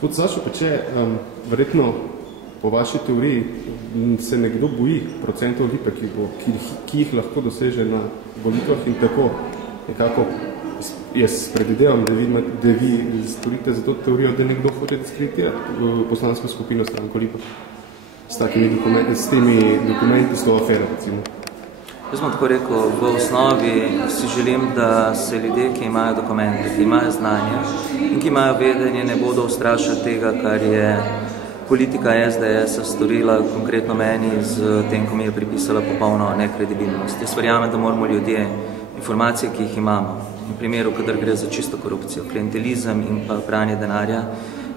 Gospod Sašo, pa če verjetno po vaši teoriji se nekdo boji procentov Lipe, ki jih lahko doseže na volitvah in tako nekako jaz predvidevam, da vi storite za to teorijo, da nekdo hoče diskreditirati poslansko skupino stranko Lipa s takimi dokumenti, s temi dokumenti, s to afero, recimo. Jaz bom tako rekel, v osnovi si želim, da se ljudje, ki imajo dokumente, ki imajo znanje in ki imajo vedenje, ne bodo ustrašati tega, kar je politika SDS storila konkretno meni z tem, ko mi je pripisala popolno nekredibilnost. Jaz verjamem, da moramo ljudje informacije, ki jih imamo, v primeru, kadar gre za čisto korupcijo, klientelizem in pa pranje denarja,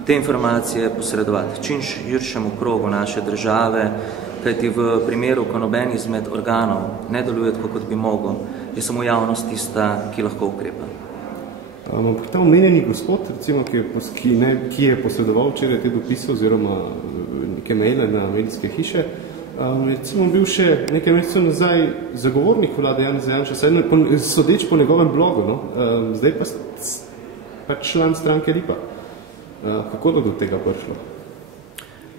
te informacije posredovati čim širšemu krogu naše države, kajti v primeru, ko noben izmed organov ne deluje tako, kot bi mogel, je samo javnost tista, ki lahko ukrepa. Ampak ta omenjeni gospod, recimo, ki je posredoval včeraj te dopise oziroma neke maile na medijske hiše, recimo bil še nekaj mesecev nazaj zagovornik vlade Janeza Janše, sodeč po njegovem blogu, no? Zdaj pa član stranke Lipa. Kako do tega prišlo?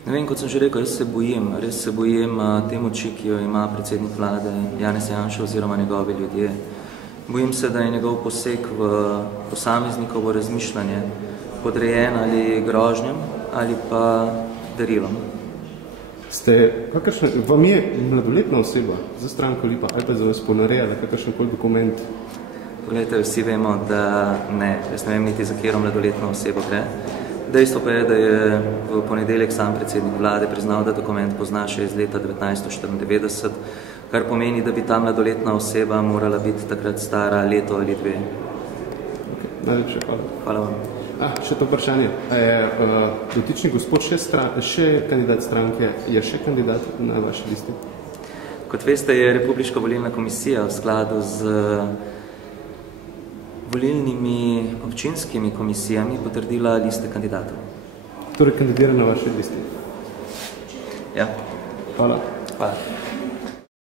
Ne vem, kot sem že rekel, jaz se bojim, res se bojim te moči, ki jo ima predsednik vlade Janez Janša oziroma njegovi ljudje. Bojim se, da je njegov poseg v posameznikovo razmišljanje podrejen ali grožnjem ali pa darilom. Vam je mladoletna oseba za stranko Lipa ali pa za vas ponarejala kakršenkoli dokument? Poglejte, vsi vemo, da ne. Jaz ne vem niti za katero mladoletno osebo gre. Dejstvo pa je, da je v ponedeljek sam predsednik vlade priznal, da dokument pozna še iz leta 1994, kar pomeni, da bi ta mladoletna oseba morala biti takrat stara leto ali dve. Najlepše, hvala. Hvala vam. Še to vprašanje. Je dotični gospod še kandidat stranke, je še kandidat na vaši listi? Kot veste, je Republiška volilna komisija v skladu z volilnimi občinskimi komisijami potrdila liste kandidatov. Torej kandidira na vaši listi? Ja. Hvala. Hvala.